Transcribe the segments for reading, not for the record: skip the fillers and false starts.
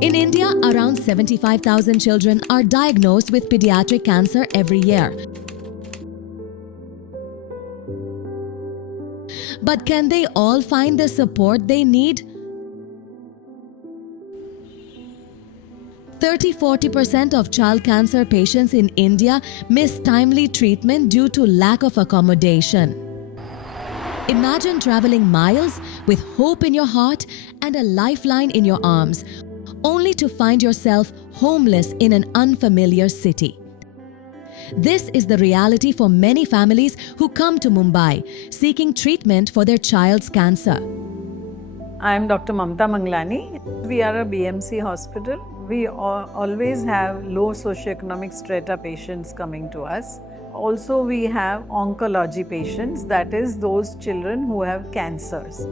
In India, around 75,000 children are diagnosed with pediatric cancer every year. But can they all find the support they need? 30-40% of child cancer patients in India miss timely treatment due to lack of accommodation. Imagine traveling miles with hope in your heart and a lifeline in your arms, only to find yourself homeless in an unfamiliar city. This is the reality for many families who come to Mumbai seeking treatment for their child's cancer. I am Dr. Mamta Manglani. We are a BMC hospital. We always have low socioeconomic strata patients coming to us. Also, we have oncology patients, that is those children who have cancers.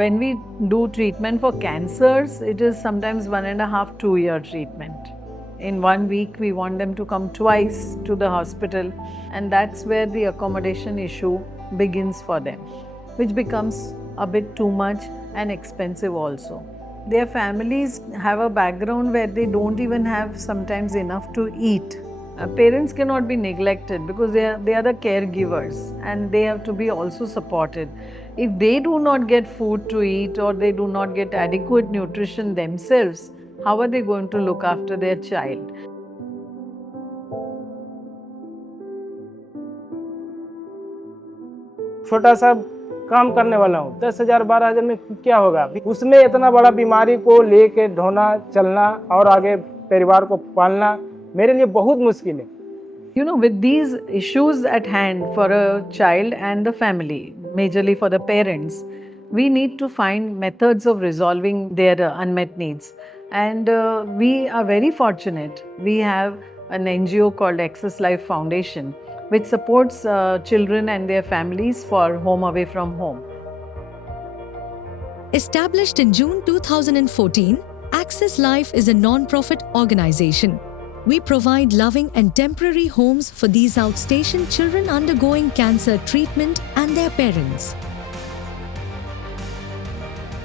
When we do treatment for cancers, it is sometimes 1.5 to 2 year treatment. In 1 week, we want them to come twice to the hospital, and that's where the accommodation issue begins for them, which becomes a bit too much and expensive also. Their families have a background where they don't even have sometimes enough to eat. Parents cannot be neglected because they are the caregivers, and they have to be also supported. If they do not get food to eat or they do not get adequate nutrition themselves, how are they going to look after their child? छोटा सा काम करने वाला हूँ, 10,000 12,000 में क्या होगा? उसमें इतना बड़ा बीमारी को लेके ढोना, चलना और आगे परिवार को पालना मेरे लिए बहुत मुश्किल है. You know, with these issues at hand for a child and the family, majorly for the parents, we need to find methods of resolving their unmet needs. And we are very fortunate. We have an NGO called Access Life Foundation, which supports children and their families for home away from home. Established in June 2014, Access Life is a non-profit organization. We provide loving and temporary homes for these outstation children undergoing cancer treatment and their parents.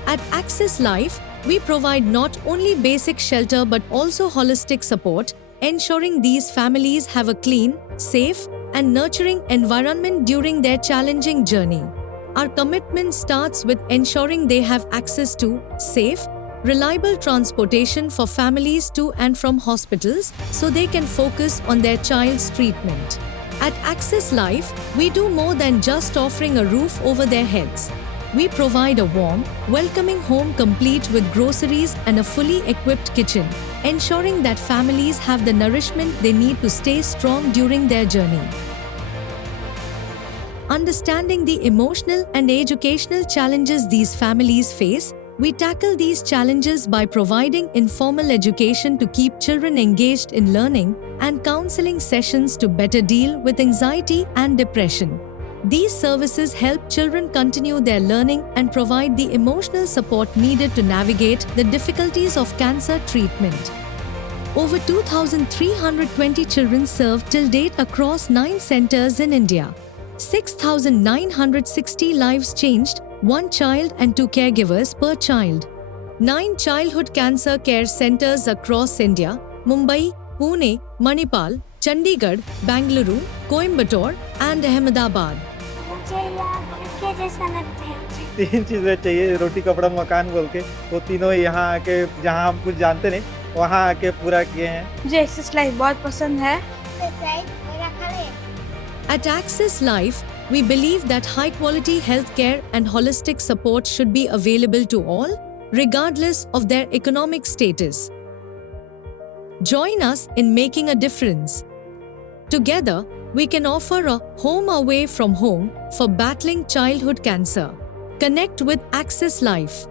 At Access Life, we provide not only basic shelter but also holistic support, ensuring these families have a clean, safe, and nurturing environment during their challenging journey. Our commitment starts with ensuring they have access to safe, reliable transportation for families to and from hospitals so they can focus on their child's treatment. At Access Life, we do more than just offering a roof over their heads. We provide a warm, welcoming home complete with groceries and a fully equipped kitchen, ensuring that families have the nourishment they need to stay strong during their journey. Understanding the emotional and educational challenges these families face, we tackle these challenges by providing informal education to keep children engaged in learning and counseling sessions to better deal with anxiety and depression. These services help children continue their learning and provide the emotional support needed to navigate the difficulties of cancer treatment. Over 2,320 children served till date across 9 centers in India. 6,960 lives changed, 1 child and 2 caregivers per child. 9 childhood cancer care centers across India: Mumbai, Pune, Manipal, Chandigarh, Bangalore, Coimbatore and Ahmedabad. तीन चीज़ें चाहिए, रोटी कपड़ा मकान बोल के, वो तीनों यहाँ आके जहाँ हम कुछ जानते नहीं वहाँ आके पूरा किए हैं. मुझे एक्सेस लाइफ बहुत पसंद है. At Access Life, we believe that high-quality healthcare and holistic support should be available to all, regardless of their economic status. Join us in making a difference. Together, we can offer a home away from home for battling childhood cancer. Connect with Access Life.